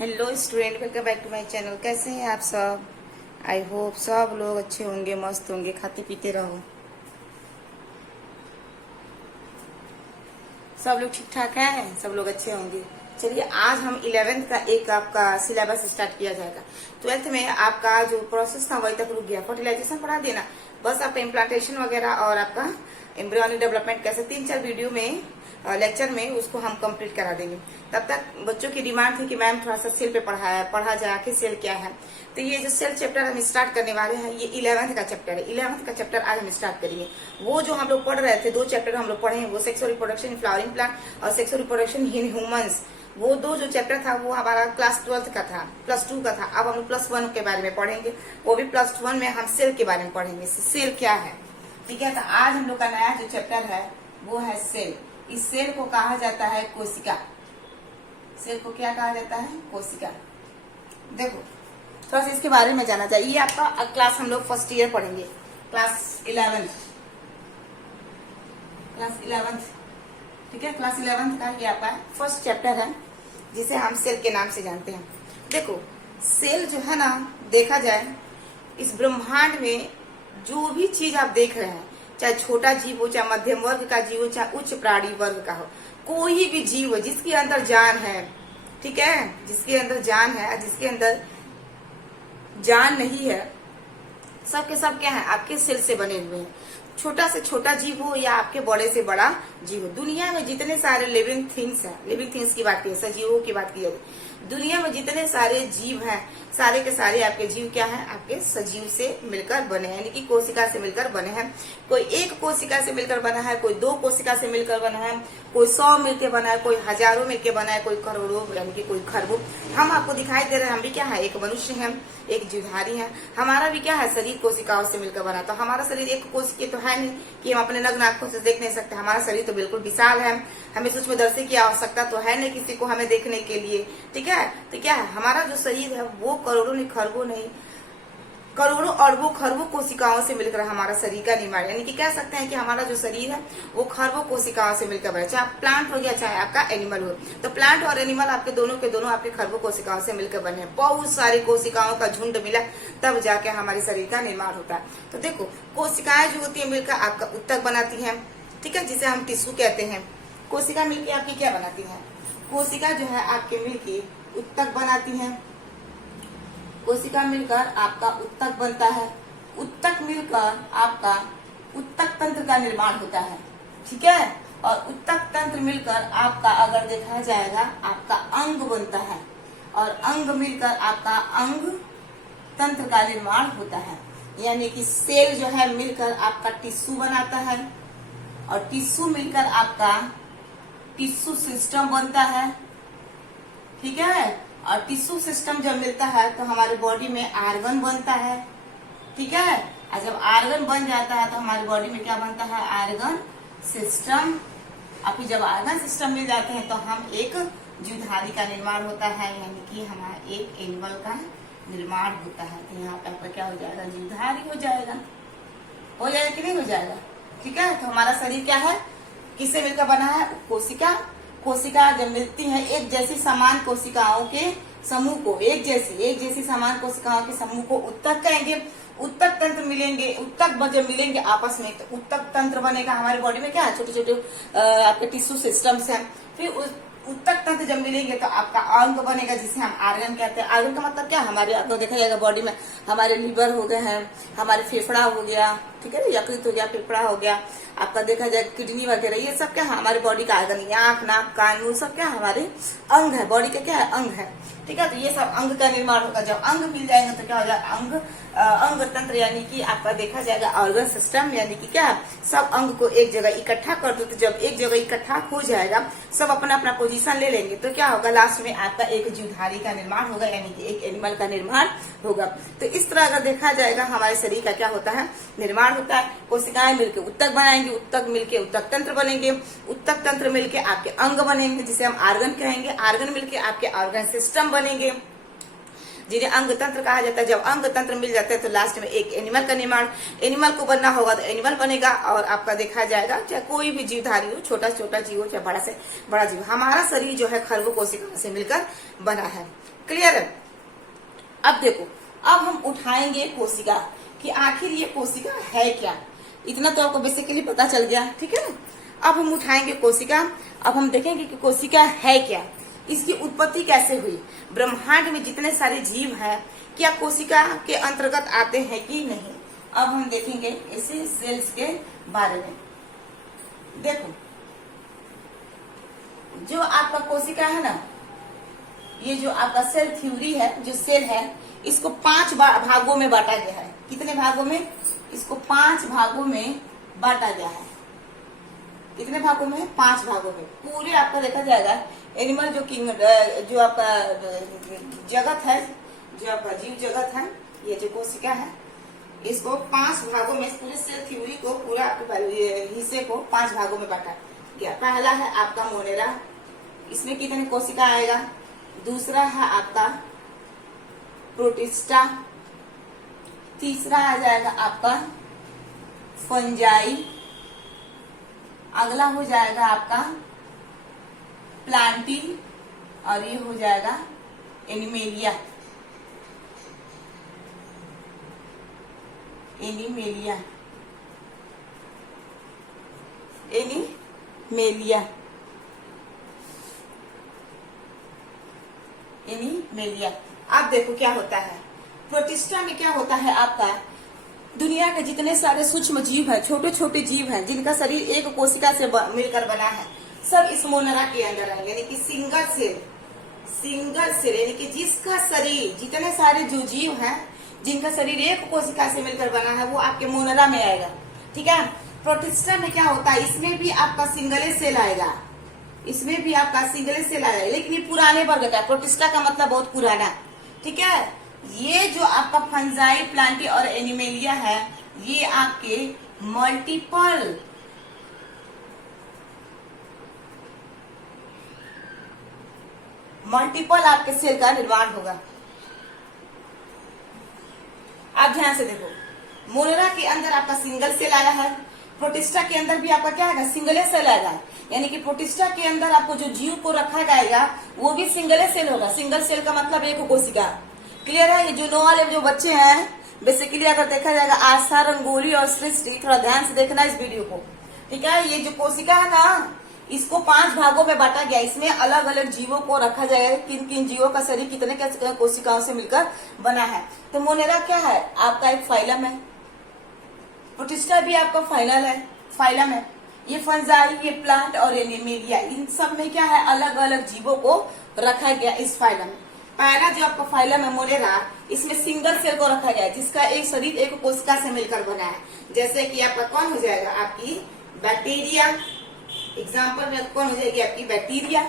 Hello student, welcome back to my channel. कैसे हैं आप सब? आई होप सब लोग अच्छे होंगे, मस्त होंगे, खाते पीते रहो। सब लोग ठीक ठाक हैं, सब लोग अच्छे होंगे। चलिए, आज हम 11th का एक आपका सिलेबस स्टार्ट किया जाएगा। 12th में आपका जो प्रोसेस था वही तक रुक गया। फर्टिलाइजेशन पढ़ा देना, बस आपका इम्प्लांटेशन वगैरह और आपका एम्ब्रियोनिक डेवलपमेंट कैसे 3-4 वीडियो में लेक्चर में उसको हम कंप्लीट करा देंगे। तब तक बच्चों की डिमांड थी कि मैम थोड़ा सा सेल पे पढ़ा जाए, आखिर सेल क्या है। तो ये जो सेल चैप्टर हम स्टार्ट करने वाले हैं, ये 11th का चैप्टर है। 11th का चैप्टर आज हम स्टार्ट करेंगे। वो जो हम लोग पढ़ रहे थे, 2 चैप्टर हम लोग पढ़े हैं, वो sexual reproduction in flowering plant और सेक्सुअल रिप्रोडक्शन इन ह्यूमंस। वो 2 जो चैप्टर था वो हमारा क्लास 12th का था, +2 का था। अब हम लोग +1 के बारे में पढ़ेंगे। वो भी +1 में हम सेल के बारे में पढ़ेंगे, सेल क्या है। ठीक है, तो आज हम लोग का नया जो चैप्टर है वो है सेल। इस सेल को कहा जाता है कोशिका। सेल को क्या कहा जाता है? कोशिका। देखो, थोड़ा सा इसके बारे में जाना चाहिए। ये आपका क्लास हम लोग फर्स्ट ईयर पढ़ेंगे, क्लास 11। ठीक है, क्लास 11th का ये आपका फर्स्ट चैप्टर है, जिसे हम सेल के नाम से जानते हैं। देखो, सेल जो है ना, देखा जाए इस ब्रह्मांड में जो भी चीज आप देख रहे हैं, चाहे छोटा जीव हो, चाहे मध्यम वर्ग का जीव हो, चाहे उच्च प्राणी वर्ग का हो, कोई भी जीव हो जिसके अंदर जान है, ठीक है, जिसके अंदर जान है, जिसके अंदर जान नहीं है, सब के सब क्या है? आपके सेल से बने हुए हैं। छोटा से छोटा जीव हो या आपके बड़े से बड़ा जीव हो, दुनिया में जितने सारे लिविंग थिंग्स हैं, लिविंग थिंग्स की बात की, सजीवों की बात की जाए, दुनिया में जितने सारे जीव हैं, सारे के सारे आपके जीव क्या हैं? आपके सजीव से मिलकर बने हैं, यानी कि कोशिका से मिलकर बने हैं। कोई एक कोशिका से मिलकर बना है, कोई 2 कोशिका से मिलकर बना है, कोई 100 मिलकर बना है, कोई हजारों मिलकर बना है, कोई करोड़ों, यानी कि कोई खरबों। हम आपको दिखाई दे रहे हैं, हम भी क्या है? एक मनुष्य है, एक जीवधारी है। हमारा भी क्या है? शरीर कोशिकाओं से मिलकर बना। तो हमारा शरीर एक कोशिकीय तो है नहीं कि हम अपने नग्न आंखों से देख नहीं सकते। हमारा शरीर तो बिल्कुल विशाल है, हमें सूक्ष्मदर्शी की आवश्यकता तो है नहीं किसी को हमें देखने के लिए। ठीक है, तो क्या है? हमारा जो शरीर है वो करोड़ों नहीं, खरबों नहीं, करोड़ों अरबों खरबों कोशिकाओं से मिलकर हमारा शरीर का निर्माण, यानी कि कह सकते हैं कि हमारा जो शरीर है वो खरबों कोशिकाओं से मिलकर बना। चाहे प्लांट हो गया, चाहे आपका एनिमल हो, तो प्लांट और एनिमल आपके दोनों के दोनों आपके खरबों कोशिकाओं से मिलकर बने हैं। बहुत सारी कोशिकाओं का झुंड मिला तब जाके हमारे शरीर का निर्माण होता है। तो देखो, कोशिकाएं जो होती है मिलकर आपका उत्तक बनाती है, ठीक है, जिसे हम टिश्यू कहते हैं। कोशिका मिलकर आपकी क्या बनाती है? कोशिका जो है आपके मिलकर उत्तक बनाती है। कोशिका मिलकर आपका उत्तक बनता है। उत्तक मिलकर आपका उत्तक तंत्र का निर्माण होता है, ठीक है, और उत्तक तंत्र मिलकर आपका, अगर देखा जाएगा, आपका अंग बनता है, और अंग मिलकर आपका अंग तंत्र का निर्माण होता है। यानी कि सेल जो है मिलकर आपका टिश्यू बनाता है, और टिश्यू मिलकर आपका टिश्यू सिस्टम बनता है, ठीक है। और टिश्यू सिस्टम जब मिलता है तो हमारे बॉडी में आर्गन बनता है, ठीक है। और जब आर्गन बन जाता है तो हमारी बॉडी में क्या बनता है? Argon system. और फिर जब आर्गन सिस्टम मिल जाते हैं तो हम एक जीवधारी का निर्माण होता है, यानी कि हमारा एक एनिमल का निर्माण होता है। तो यहाँ पे आपका क्या हो जाएगा? जीवधारी हो जाएगा। हो जाएगा कि नहीं हो जाएगा? ठीक है, तो हमारा शरीर क्या है? किससे मिलकर बना है? कोशिका। कोशिका जब मिलती है, एक जैसी समान कोशिकाओं के समूह को, एक जैसी समान कोशिकाओं के समूह को उत्तक कहेंगे। उत्तक तंत्र मिलेंगे, उत्तक जब मिलेंगे आपस में तो उत्तक तंत्र बनेगा। हमारे बॉडी में क्या है? छोटे छोटे आपके टिश्यू सिस्टम्स हैं। फिर उत्तक तंत्र जब मिलेंगे तो आपका अंग बनेगा, जिसे हम आर्गन कहते हैं। आर्गन का मतलब क्या? हमारे आपको देखा जाएगा बॉडी में हमारे लीवर हो गए हैं, हमारे फेफड़ा हो गया, ठीक है, यकृत हो गया, फेफड़ा हो गया, आपका देखा जाए किडनी वगैरह, ये सब क्या हमारे बॉडी का आर्गन। आंख, नाक, कान, मुंह, सब क्या हमारे अंग है, बॉडी का क्या है? अंग है, ठीक है। तो ये सब अंग का निर्माण होगा। जब अंग मिल जाएंगे तो क्या हो जाएगा? अंग तंत्र, यानी कि आपका देखा जाएगा ऑर्गन सिस्टम, यानी कि क्या, सब अंग को एक जगह इकट्ठा कर दो। तो जब एक जगह इकट्ठा हो जाएगा, सब अपना अपना पोजीशन ले लेंगे, तो क्या होगा? लास्ट में आपका एक जीवधारी का निर्माण होगा, यानी कि एक एनिमल का निर्माण होगा। तो इस तरह अगर देखा जाएगा हमारे शरीर का क्या होता है? निर्माण होता है। कोशिकाएं मिलकर उत्तक बनाएंगे, उत्तक मिलके उत्तक तंत्र बनेंगे, उत्तक तंत्र मिलके आपके अंग बनेंगे, जिसे हम आर्गन कहेंगे, आर्गन मिलके आपके ऑर्गन सिस्टम बनेंगे, जिन्हें अंग तंत्र कहा जाता है। जब अंग तंत्र मिल जाता है तो लास्ट में एक एनिमल का निर्माण, एनिमल को बनना होगा तो एनिमल बनेगा। और आपका देखा जाएगा चाहे कोई भी जीवधारी हो, छोटा छोटा जीव हो चाहे बड़ा से बड़ा जीव, हमारा शरीर जो है खरबों कोशिकाओं से मिलकर बना है। क्लियर है। अब देखो, अब हम उठाएंगे कोशिका कि आखिर ये कोशिका है क्या। इतना तो आपको बेसिकली पता चल गया, ठीक है ना। अब हम उठाएंगे कोशिका, अब हम देखेंगे कि कोशिका है क्या, इसकी उत्पत्ति कैसे हुई, ब्रह्मांड में जितने सारे जीव हैं क्या कोशिका के अंतर्गत आते हैं कि नहीं। अब हम देखेंगे इसी सेल्स के बारे में। देखो, जो आपका कोशिका है ना, ये जो आपका सेल थ्योरी है, जो सेल है, इसको 5 भागों में बांटा गया है। कितने भागों में? इसको 5 भागों में बांटा गया है। कितने भागों में? 5 भागों में। पूरे आपका देखा जाएगा एनिमल जो आपका जगत है, जो आपका जीव जगत है, ये जो कोशिका है, इसको 5 भागों में, पूरे सेल थ्योरी को, पूरा आपके हिस्से को 5 भागों में बांटा गया। पहला है आपका मोनेरा, इसमें कितने कोशिका आएगा। दूसरा है आपका प्रोटिस्टा, तीसरा आ जाएगा आपका फंजाई, अगला हो जाएगा आपका प्लांटी, और ये हो जाएगा एनिमेलिया। Animalia, animalia, animalia. अब देखो क्या होता है प्रोटिस्टा में। क्या होता है आपका, दुनिया के जितने सारे सूक्ष्म जीव हैं, छोटे छोटे जीव हैं, जिनका शरीर एक कोशिका से मिलकर बना है, सब इस मोनेरा के अंदर है। यानी कि सिंगल सेल, यानी कि जिसका शरीर, जितने सारे जो जीव हैं जिनका शरीर एक कोशिका से मिलकर बना है, वो आपके मोनेरा में आएगा, ठीक है। प्रोटिस्टा में क्या होता है, इसमें भी आपका सिंगल सेल आएगा, इसमें भी आपका सिंगल सेल आएगा, लेकिन ये पुराने वर्ग का। प्रोटिस्टा का मतलब बहुत पुराना, ठीक है। ये जो आपका फंजाई, प्लांटी और एनिमेलिया है, ये आपके मल्टीपल आपके सेल का निर्माण होगा। आप ध्यान से देखो, मोनेरा के अंदर आपका सिंगल सेल आया है, प्रोटिस्टा के अंदर भी आपका क्या आएगा, सिंगल सेल आएगा। यानी कि प्रोटिस्टा के अंदर आपको जो जीव को रखा जाएगा वो भी सिंगल सेल होगा। सिंगल सेल का मतलब एक कोशिका। क्लियर है। ये जो 9 वाले जो बच्चे हैं, बेसिकली अगर देखा जाएगा आस्था, रंगोली और सृष्टि, थोड़ा ध्यान से देखना इस वीडियो को, ठीक है। ये जो कोशिका है ना, इसको 5 भागों में बांटा गया। इसमें अलग अलग जीवों को रखा जाएगा, किन किन जीवों का शरीर कितने कोशिकाओं से मिलकर बना है। तो मोनेरा क्या है, आपका एक फाइलम है। प्रोटिस्टा भी आपका फाइलम है। ये फंजाई, ये प्लांट और एनिमेलिया, इन सब में क्या है, अलग अलग जीवों को रखा गया इस फाइलम में। पहला जो आपका फाइलम है मोनेरा, इसमें सिंगल सेल को रखा गया है, जिसका एक शरीर एक कोशिका से मिलकर बना है। जैसे कि आपका कौन हो जाएगा, आपकी बैक्टीरिया। एग्जाम्पल में कौन हो जाएगी, आपकी बैक्टीरिया,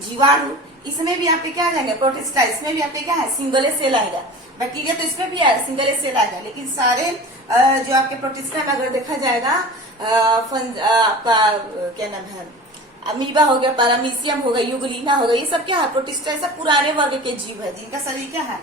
जीवाणु। इसमें भी आपके क्या जाएंगे, प्रोटिस्टा, इसमें भी आपके क्या है, सिंगल सेल आएगा। बैक्टीरिया तो इसमें भी आएगा, सिंगल सेल आएगा। लेकिन सारे जो आपके प्रोटिस्टा में अगर देखा जाएगा, आपका क्या नाम है, अमीबा हो गया, पैरामीशियम हो गया, यूग्लिना हो गया, ये सब क्या है, प्रोटिस्टा, सब पुराने वर्ग के जीव है, जिनका शरीर क्या है,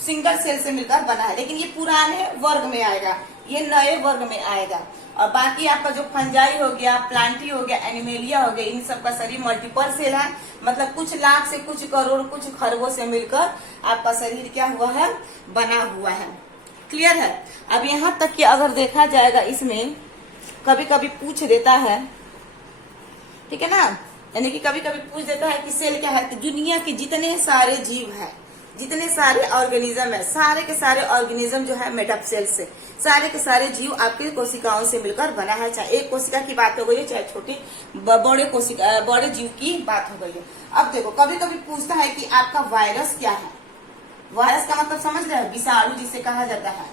सिंगल सेल से मिलकर बना है। लेकिन ये पुराने वर्ग में आएगा, ये नए वर्ग में आएगा। और बाकी आपका जो फंजाई हो गया, प्लांटी हो गया, एनिमेलिया हो गया, इन सब का शरीर मल्टीपल सेल है। मतलब कुछ लाख से कुछ करोड़, कुछ खरबों से मिलकर आपका शरीर क्या हुआ है, बना हुआ है। क्लियर है। अब यहाँ तक कि अगर देखा जाएगा, इसमें कभी कभी पूछ देता है, ठीक है ना, यानी कि कभी कभी पूछ देता है कि सेल क्या है। तो दुनिया के जितने सारे जीव हैं, जितने सारे ऑर्गेनिज्म है, सारे के सारे ऑर्गेनिज्म जो है मेड अप सेल से, सारे के सारे जीव आपके कोशिकाओं से मिलकर बना है। चाहे एक कोशिका की बात हो गई है, चाहे छोटी बड़े जीव की बात हो गई है। अब देखो, कभी कभी पूछता है कि आपका वायरस क्या है। वायरस का मतलब समझ रहे हैं, विषाणु जिसे कहा जाता है।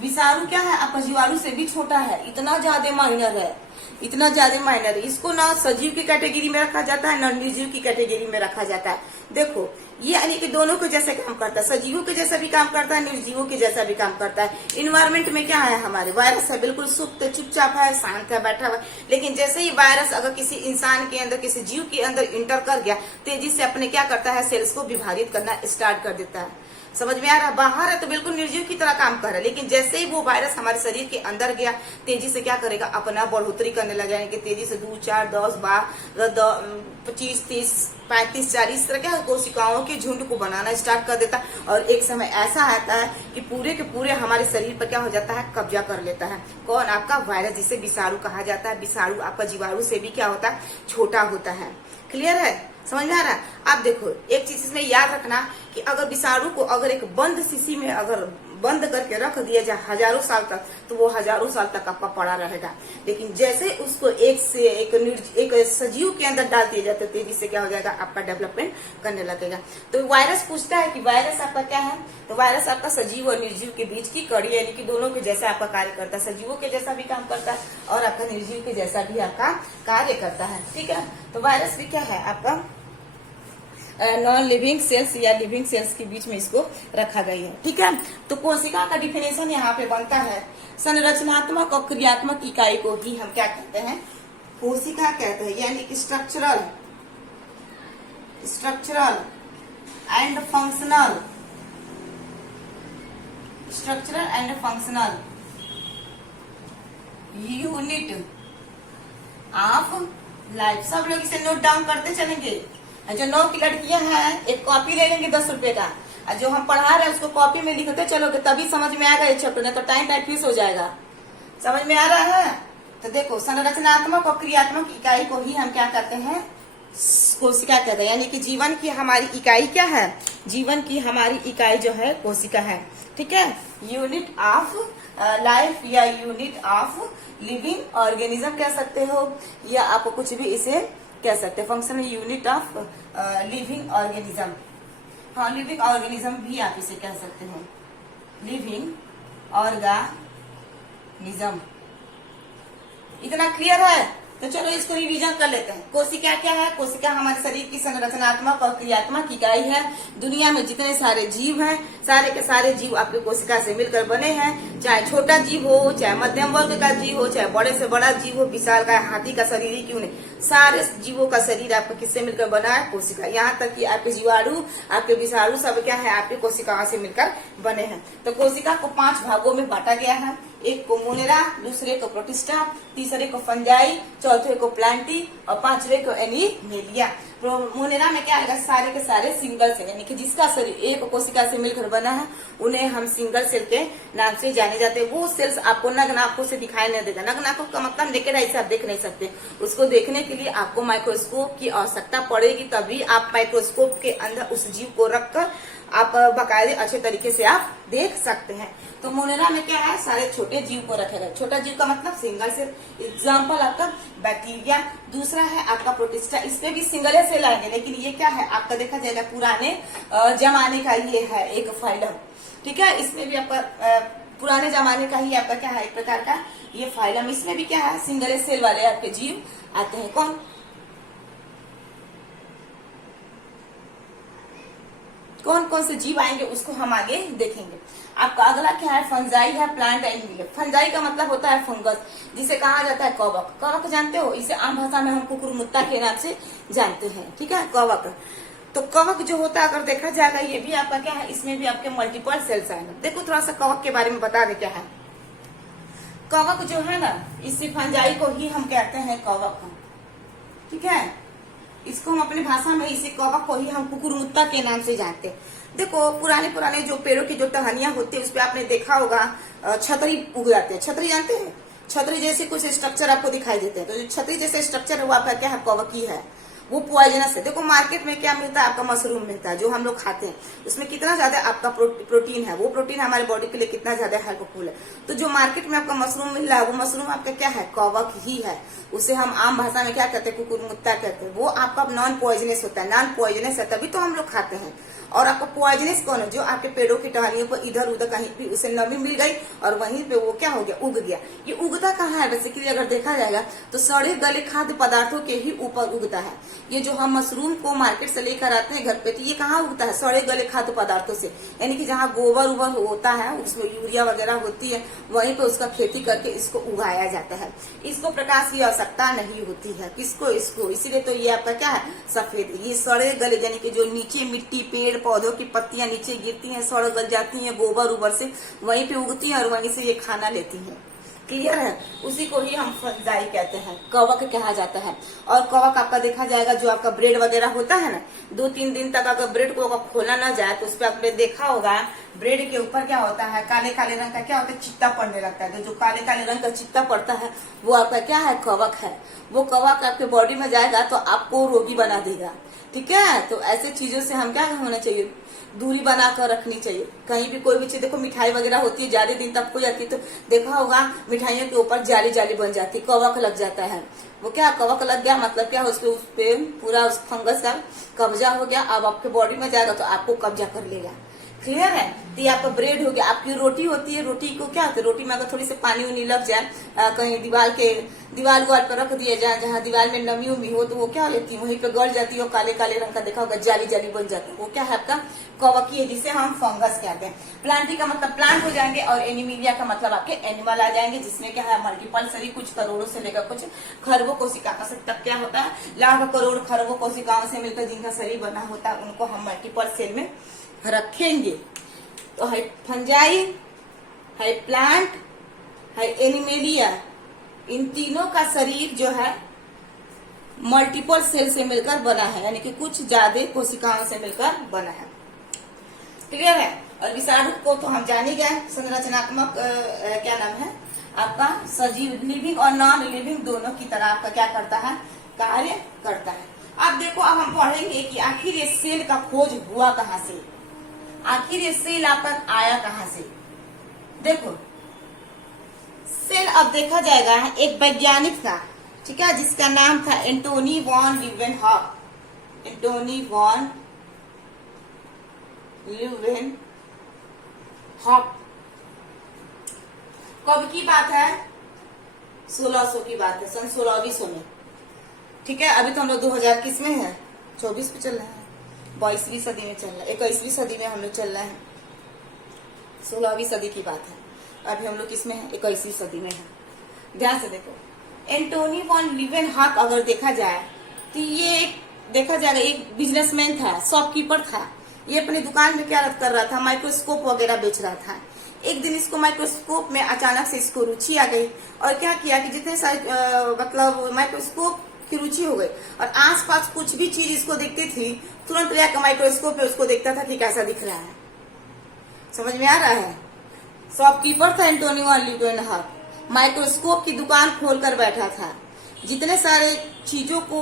विषाणु क्या है, आपका जीवाणु से भी छोटा है, इतना ज्यादा माइनर है, इतना ज्यादा माइनर है। इसको ना सजीव की कैटेगरी में रखा जाता है, ना निर्जीव की कैटेगरी में रखा जाता है। देखो, ये यानी कि दोनों के जैसे काम करता है, सजीवों के जैसा भी काम करता है, निर्जीवों के जैसा भी काम करता है। इन्वायरमेंट में क्या है, हमारे वायरस है, बिल्कुल सुप्त, चुपचाप है, शांत है, बैठा हुआ। लेकिन जैसे ही वायरस अगर किसी इंसान के अंदर, किसी जीव के अंदर इंटर कर गया, तेजी से अपने क्या करता है, सेल्स को विभाजित करना स्टार्ट कर देता है। समझ में आ रहा है? बाहर है तो बिल्कुल निर्जीव की तरह काम कर रहा है, लेकिन जैसे ही वो वायरस हमारे शरीर के अंदर गया, तेजी से क्या करेगा, अपना बढ़ोतरी करने लगा, यानी कि तेजी से 2, 4, 10, 12, 25, 30, 35, 40 तरह क्या कोशिकाओं के झुंड को बनाना स्टार्ट कर देता है। और एक समय ऐसा आता है कि पूरे के पूरे हमारे शरीर पर क्या हो जाता है, कब्जा कर लेता है। कौन? आपका वायरस, जिसे विषाणु कहा जाता है। विषाणु आपका जीवाणु से भी क्या होता है, छोटा होता है। क्लियर है? समझ में आ रहा है? आप देखो एक चीज इसमें याद रखना कि अगर विषाणु को अगर एक बंद शीशी में अगर बंद करके रख दिया जाए हजारों साल तक, तो वो हजारों साल तक आपका पड़ा रहेगा। लेकिन जैसे उसको एक से एक सजीव के अंदर डाल दिया जाता है, तेजी से क्या हो जाएगा, आपका डेवलपमेंट करने लगेगा। तो वायरस पूछता है कि वायरस आपका क्या है, तो वायरस आपका सजीव और निर्जीव के बीच की कड़ी, यानी कि दोनों के जैसा आपका कार्य करता है। सजीवों के जैसा भी काम करता है और आपका निर्जीव के जैसा भी आपका कार्य करता है। ठीक है? तो वायरस भी क्या है, आपका नॉन लिविंग सेल्स या लिविंग सेल्स के बीच में इसको रखा गया है। ठीक है? तो कोशिका का डिफिनेशन यहाँ पे बनता है, संरचनात्मक और क्रियात्मक इकाई को ही हम क्या कहते हैं, कोशिका कहते हैं, यानी कि structural and functional unit of life. सब लोग इसे नोट डाउन करते चलेंगे। जो 9 की लड़कियां हैं, एक कॉपी ले लेंगे 10 रुपए का, और जो हम पढ़ा रहे हैं उसको कॉपी में लिखते चलोगे, तभी समझ में आएगा ये चैप्टर, नहीं तो टाइम कंफ्यूज हो जाएगा। समझ में आ रहा है? तो देखो, संरचनात्मक और क्रियात्मक इकाई को ही हम क्या कहते हैं, कोशिका कहते हैं। यानी कि जीवन की हमारी इकाई क्या है, जीवन की हमारी इकाई जो है कोशिका है। ठीक है? यूनिट ऑफ लाइफ या यूनिट ऑफ लिविंग ऑर्गेनिज्म कह सकते हो, या आप कुछ भी इसे कह सकते हैं, functional unit of living organism. हाँ, लिविंग ऑर्गेनिज्म भी आप इसे कह सकते हो, लिविंग ऑर्गेनिज्म। इतना क्लियर है? तो चलो इसको रिवीजन कर लेते हैं। कोशिका क्या है? कोशिका हमारे शरीर की संरचनात्मक और क्रियात्मक इकाई है। दुनिया में जितने सारे जीव हैं, सारे के सारे जीव आपकी कोशिका से मिलकर बने हैं। चाहे छोटा जीव हो, चाहे मध्यम वर्ग का जीव हो, चाहे बड़े से बड़ा जीव हो, विशाल का हाथी का शरीर ही क्यों नहीं, सारे जीवों का शरीर आपका किससे मिलकर बना है, कोशिका। यहाँ तक कि आपके जीवाणु, आपके विषाणु सब क्या है, आपके कोशिकाओं से मिलकर बने हैं। तो कोशिका को 5 भागों में बांटा गया है। एक को मोनेरा, दूसरे को प्रोटिस्टा, तीसरे को फंजाई, चौथे को प्लांटी और 5वें को एनीमेलिया। मोनेरा में क्या आएगा, सारे के सारे सिंगल सेल, यानी कि जिसका शरीर एक कोशिका से मिलकर बना है उन्हें हम सिंगल सेल के नाम से जाने जाते हैं। वो सेल्स आपको नग्न आंखों से दिखाई नहीं देगा। नग्न आंखों का मतलब नेकेड आई से आप देख नहीं सकते। उसको देखने के लिए आपको माइक्रोस्कोप की आवश्यकता पड़ेगी, तभी आप माइक्रोस्कोप के अंदर उस जीव को रखकर आप बाकायदे अच्छे तरीके से आप देख सकते हैं। तो मोनेरा में क्या है, सारे छोटे जीव को रखेगा। छोटा जीव का मतलब सिंगल सेल, एग्जाम्पल आपका बैक्टीरिया। दूसरा है आपका प्रोटिस्टा, इसमें भी सिंगल सेल आएंगे, लेकिन ये क्या है आपका देखा जाएगा पुराने जमाने का ये है एक फाइलम। ठीक है? इसमें भी आपका पुराने जमाने का ही आपका क्या है, एक प्रकार का ये फाइलम। इसमें भी क्या है, सिंगल सेल वाले आपके जीव आते हैं। कौन कौन से जीव आएंगे उसको हम आगे देखेंगे। आपका अगला क्या है, फंजाई है, प्लांट एनिमल। फंजाई का मतलब होता है फंगस, जिसे कहा जाता है कवक। कवक जानते हो, इसे आम भाषा में हम कुकुरमुत्ता के नाम से जानते हैं। ठीक है? कवक। तो कवक जो होता है अगर देखा जाएगा, ये भी आपका क्या है, इसमें भी आपके मल्टीपल सेल्स आएंगे। देखो थोड़ा सा कवक के बारे में बता दे क्या है। कवक जो है ना, इसी फंजाई को ही हम कहते हैं कवक। ठीक है? इसको हम अपनी भाषा में इसी कवक को ही हम कुकुरमुत्ता के नाम से जानते हैं। देखो पुराने जो पेड़ों की जो टहनियां होती है, उस पर आपने देखा होगा छतरी उग जाते हैं। छतरी जानते हैं? छतरी जैसे कुछ स्ट्रक्चर आपको दिखाई देते हैं। तो जो छतरी जैसे स्ट्रक्चर है वो आपका क्या है, कवक ही है। वो पॉइजनस है। देखो मार्केट में क्या मिलता है, आपका मशरूम मिलता है जो हम लोग खाते हैं। उसमें कितना ज्यादा आपका प्रोटीन है, वो प्रोटीन हमारे बॉडी के लिए कितना ज्यादा हेल्पफुल है। तो जो मार्केट में आपका मशरूम मिल रहा है, वो मशरूम आपका क्या है, कवक ही है। उसे हम आम भाषा में क्या कहते हैं, कुकुरमुत्ता कहते हैं। वो आपका नॉन पॉइजनस होता है। नॉन पॉइजनस है तभी तो हम लोग खाते हैं। और आपका पॉइजनस कौन है, जो आपके पेड़ों की टहनियों पर इधर उधर कहीं भी उसे नमी मिल गई और वहीं पे वो क्या हो गया, उग गया। ये उगता कहाँ है बेसिकली अगर देखा जाएगा तो सड़े गले खाद्य पदार्थों के ही ऊपर उगता है। ये जो हम मशरूम को मार्केट से लेकर आते हैं घर पे, तो ये कहाँ उगता है, सड़े गले खाद्य पदार्थों से। यानी कि जहाँ गोबर उबर होता है, उसमें यूरिया वगैरह होती है, वहीं पे उसका खेती करके इसको उगाया जाता है। इसको प्रकाश की आवश्यकता नहीं होती है। किसको, इसको। इसीलिए तो ये आपका क्या है, सफेद। ये सड़े गले यानी कि जो नीचे मिट्टी, पेड़ पौधों की पत्तियां नीचे गिरती हैं, सड़ गल जाती हैं, गोबर उबर से वहीं पे उगती हैं और वहीं से ये खाना लेती हैं। क्लियर है? उसी को ही हम फंजाई कहते हैं, कवक कहा जाता है। और कवक आपका देखा जाएगा जो आपका ब्रेड वगैरह होता है ना, 2-3 दिन तक अगर ब्रेड को अगर खोला ना जाए तो उस पर आपने देखा होगा ब्रेड के ऊपर क्या होता है, काले काले रंग का क्या होता है, चित्ता पड़ने लगता है। जो काले काले रंग का चित्ता पड़ता है वो आपका क्या है, कवक है। वो कवक आपके बॉडी में जाएगा तो आपको रोगी बना देगा। ठीक है? तो ऐसे चीजों से हम क्या होना चाहिए, दूरी बनाकर रखनी चाहिए। कहीं भी कोई भी चीज, देखो मिठाई वगैरह होती है, ज्यादा दिन तक हो जाती है तो देखा होगा मिठाइयों के ऊपर जाली जाली बन जाती है, कवक लग जाता है। वो क्या, कवक लग गया मतलब क्या, उसके उस पे पूरा उस फंगस का कब्जा हो गया। अब आपके बॉडी में जाएगा तो आपको कब्जा कर लेगा। क्लियर है? तो ये आपका ब्रेड हो गया। आपकी रोटी होती है, रोटी को क्या होता है, रोटी में अगर थोड़ी सी पानी उनी लग जाए, कहीं दीवार पर रख दिया जाए जहाँ दीवार में नमी उमी हो तो वो क्या लेती है, वहीं पे गड़ जाती है और काले काले रंग का देखा होगा जाली जाली बन जाती है। वो क्या है, आपका कवकी है, जिसे हम फंगस कहते हैं। प्लांटी का मतलब प्लांट हो जाएंगे और एनिमिलिया का मतलब आपके एनिमल आ जाएंगे, जिसमें क्या है मल्टीपल शरीर, कुछ करोड़ों से लेकर कुछ खरबों कोशिकाओं से तक क्या होता है, लाखों करोड़ खरबों कोशिकाओं से मिलकर जिनका शरीर बना होता है उनको हम मल्टीपल सेल में रखेंगे। तो है फंजाई, है प्लांट, है एनिमेलिया, इन तीनों का शरीर जो है मल्टीपल सेल से मिलकर बना है, यानी कि कुछ ज्यादा कोशिकाओं से मिलकर बना है। क्लियर है? और विषाणु को तो हम जान ही गए, संरचनात्मक क्या नाम है आपका, सजीव, लिविंग और नॉन लिविंग दोनों की तरह आपका क्या करता है, कार्य करता है। अब देखो, अब हम पढ़ेंगे कि आखिर ये सेल का खोज हुआ कहाँ से, आखिर ये सेल आपका आया कहाँ से। देखो सेल अब देखा जाएगा एक वैज्ञानिक था, ठीक है, जिसका नाम था Antony von Leeuwenhoek. Antony von Leeuwenhoek. कब की बात है, 1600 की बात है, सन 1600 में। ठीक है, अभी तो हम लोग 2000 किस में है, 24 पे चल रहे हैं, 22वीं सदी में चल रहा है, 21वीं सदी में हम लोग चल रहे हैं। 16वीं सदी की बात है, अभी हम लोग किसमें है, 21वीं सदी में है। ध्यान से देखो, एंटोनी वॉन लीवेनहॉक अगर देखा जाए तो ये देखा जाएगा एक बिजनेसमैन था, शॉपकीपर था। ये अपनी दुकान में क्या कर रहा था, माइक्रोस्कोप वगैरह बेच रहा था। एक दिन इसको माइक्रोस्कोप में अचानक से इसको रुचि आ गई और क्या किया कि जितने सारे मतलब माइक्रोस्कोप की रुचि हो गई और आसपास कुछ भी चीज इसको दिखती थी तुरंत ले माइक्रोस्कोप पे उसको देखता था कि कैसा दिख रहा है। समझ में आ रहा है? शॉपकीपर था एंटोनी वॉन लीवेनहॉक, माइक्रोस्कोप की दुकान खोलकर बैठा था। जितने सारे चीजों को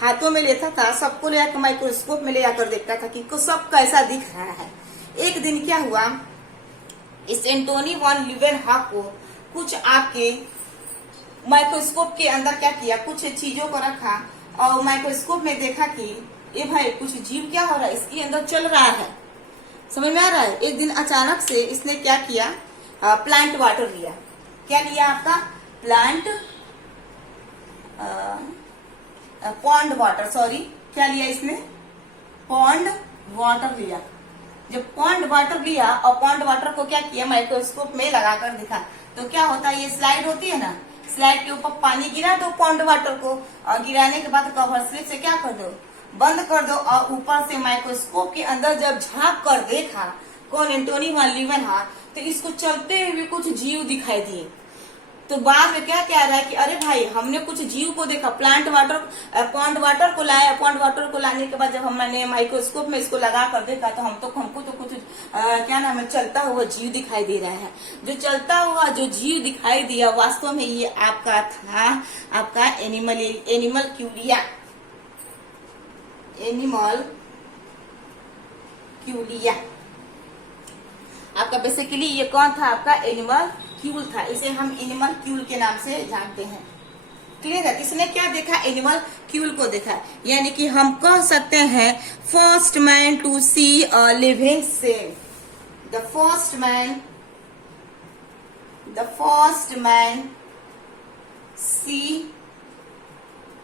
हाथों में लेता था सबको ले आकर माइक्रोस्कोप में ले आकर देखता था कि सब कैसा दिख रहा है। एक दिन क्या हुआ, इस एंटोनी वॉन लीवेनहॉक को कुछ आपके माइक्रोस्कोप के अंदर क्या किया, कुछ चीजों को रखा और माइक्रोस्कोप में देखा कि ये भाई कुछ जीव क्या हो रहा है, इसके अंदर चल रहा है। समझ में आ रहा है? एक दिन अचानक से इसने क्या किया, प्लांट वाटर लिया। क्या लिया आपका, प्लांट पॉन्ड वाटर, सॉरी क्या लिया इसने, पॉन्ड वाटर लिया। जब पॉन्ड वाटर लिया और पॉन्ड वाटर को क्या किया, माइक्रोस्कोप में लगाकर दिखा तो क्या होता है, ये स्लाइड होती है ना, स्लाइड के ऊपर पानी गिरा दो पॉन्ड वाटर को और गिराने के बाद कवर स्लिप से क्या कर दो, बंद कर दो और ऊपर से माइक्रोस्कोप के अंदर जब झांक कर देखा कौन, एंटोनी वॉन लीवेनहॉक, तो इसको चलते हुए कुछ जीव दिखाई दिए। तो बाद में क्या कह रहा है कि अरे भाई हमने कुछ जीव को देखा, प्लांट वाटर पॉन्ड वाटर को लाया, पॉन्ड वाटर को लाने के बाद जब हमने माइक्रोस्कोप में इसको लगा कर देखा तो हमको तो कुछ क्या नाम है, चलता हुआ जीव दिखाई दे रहा है। जो चलता हुआ जो जीव दिखाई दिया वास्तव में ये आपका था आपका एनिमल क्यूलिया। एनिमल क्यूलिया आपका बेसिकली ये कौन था, आपका एनिमल क्यूल था। इसे हम एनिमल क्यूल के नाम से जानते हैं। क्लियर है? किसने क्या देखा, एनिमल क्यूल को देखा। यानी कि हम कह सकते हैं first man to see a living cell. The first man see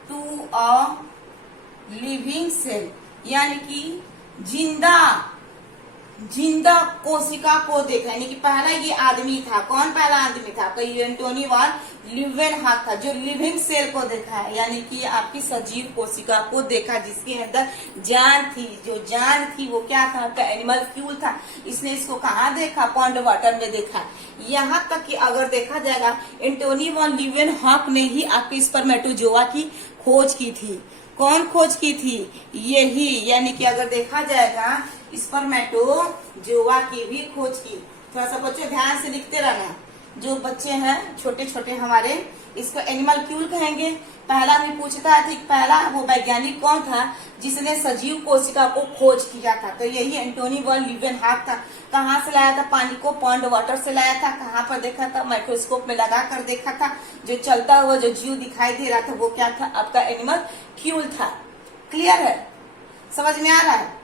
to a living cell, यानी कि जिंदा जिंदा कोशिका को देखा, यानी कि पहला ये आदमी था। कौन पहला आदमी था? आपका एंटोनी वान ल्यूवेनहॉक था, जो लिविंग सेल को देखा है, यानी कि आपकी सजीव कोशिका को देखा जिसके अंदर जान थी। जो जान थी वो क्या था? आपका एनिमल फ्यूल था। इसने इसको कहाँ देखा? पॉन्ड वाटर में देखा। यहाँ तक कि अगर देखा जाएगा एंटोनी वान ल्यूवेनहॉक ने ही आपके स्पर्मेटोजोआ की खोज की थी। कौन खोज की थी? यही, यानी कि अगर देखा जाएगा स्पर्मेटोजोआ की भी खोज की। थोड़ा सा बच्चों ध्यान से लिखते रहना। जो बच्चे हैं छोटे छोटे हमारे, इसको एनिमल क्यूल कहेंगे। पहला भी पूछता है कि पहला वो वैज्ञानिक कौन था जिसने सजीव कोशिका को खोज किया था? तो यही एंटोनी वान ल्यूवेनहॉक था। कहाँ से लाया था पानी को? पॉन्ड वाटर से लाया था। कहाँ पर देखा था? माइक्रोस्कोप में लगा कर देखा था। जो चलता हुआ जो जीव दिखाई दे रहा था वो क्या था? आपका एनिमल क्यूल था। क्लियर है? समझ में आ रहा है?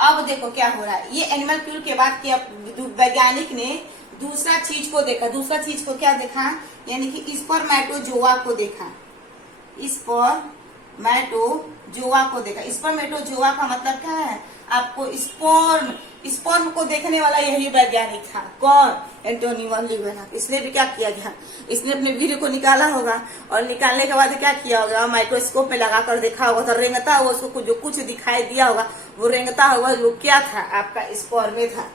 अब देखो क्या हो रहा है। ये एनिमल क्यूल के बाद क्या वैज्ञानिक ने दूसरा चीज को देखा। दूसरा चीज को क्या देखा? यानी कि स्पर्मेटोजोआ को देखा। स्पर्मेटोजोआ को देखा। स्पर्मेटोजोआ का मतलब क्या है? आपको स्पर्म को देखने वाला यही वैज्ञानिक था। कौन? एंटोनी वान ल्यूवेनहॉक। इसने भी क्या किया गया? इसने अपने वीर्य को निकाला होगा और निकालने के बाद क्या किया होगा? माइक्रोस्कोप में लगाकर देखा होगा तो रेंगता हुआ उसको जो कुछ दिखाई दिया होगा वो रेंगता हुआ वो क्या था? आपका स्पर्म था।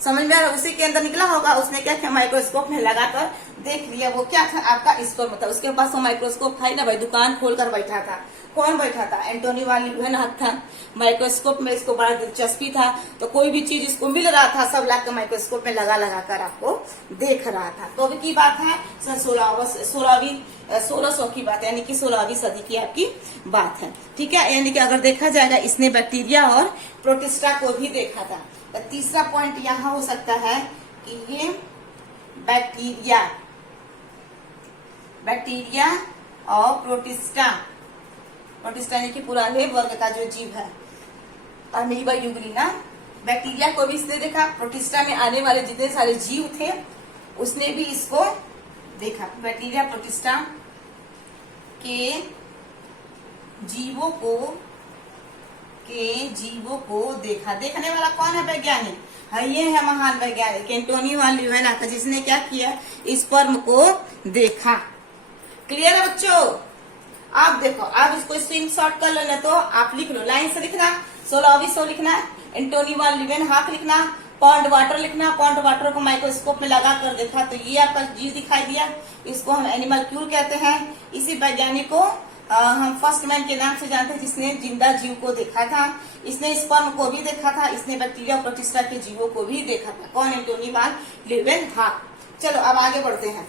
समझ में आ रहा? उसी के अंदर निकला होगा। उसने क्या किया? माइक्रोस्कोप में लगाकर देख लिया। वो क्या था? आपका स्पर्म था। उसके पास वो माइक्रोस्कोप था ही ना भाई, दुकान खोलकर बैठा था। कौन बैठा था? एंटोनी वान ल्यूवेनहॉक था। माइक्रोस्कोप में इसको बड़ा दिलचस्पी था, तो कोई भी चीज इसको मिल रहा था सब लाकर माइक्रोस्कोप में लगा कर आपको देख रहा था। तो अभी की बात है सन 1600 की बात है, यानी कि 16वीं सदी की आपकी बात है। ठीक है, यानी कि अगर देखा जाएगा इसने बैक्टीरिया और प्रोटिस्टा को भी देखा था। तो तीसरा पॉइंट यहाँ हो सकता है कि ये बैक्टीरिया और प्रोटिस्टा यानी कि पुराने वर्ग का जो जीव है, अमीबा यूग्लिना। बैक्टीरिया को भी इसने देखा। प्रोटिस्टा में आने वाले जितने सारे जीव थे उसने भी इसको देखा। बैक्टीरिया प्रोटिस्टा के जीवों को देखा। देखने वाला कौन है? वैज्ञानिक है। ये है महान वैज्ञानिक एंटोनी वान ल्यूवेनहॉक, जिसने क्या किया? स्पर्म को देखा। क्लियर है बच्चों? आप देखो, आप इसको स्क्रीनशॉट कर लेना। तो आप लिख लो, लाइन से लिखना। 1600 लिखना, एंटोनी वान ल्यूवेनहॉक लिखना, पॉन्ड वाटर लिखना। पॉन्ड वाटर को माइक्रोस्कोप में लगा कर देखा तो ये आपका जीव दिखाई दिया। इसको हम एनिमल क्यूल कहते हैं। इसी वैज्ञानिक को हम फर्स्ट मैन के नाम से जानते हैं, जिसने जिंदा जीव को देखा था। इसने स्पर्म को भी देखा था। इसने बैक्टीरिया प्रोटिस्टा के जीवों को भी देखा था। कौन? एंटोनी वान ल्यूवेनहॉक। चलो अब आगे बढ़ते हैं।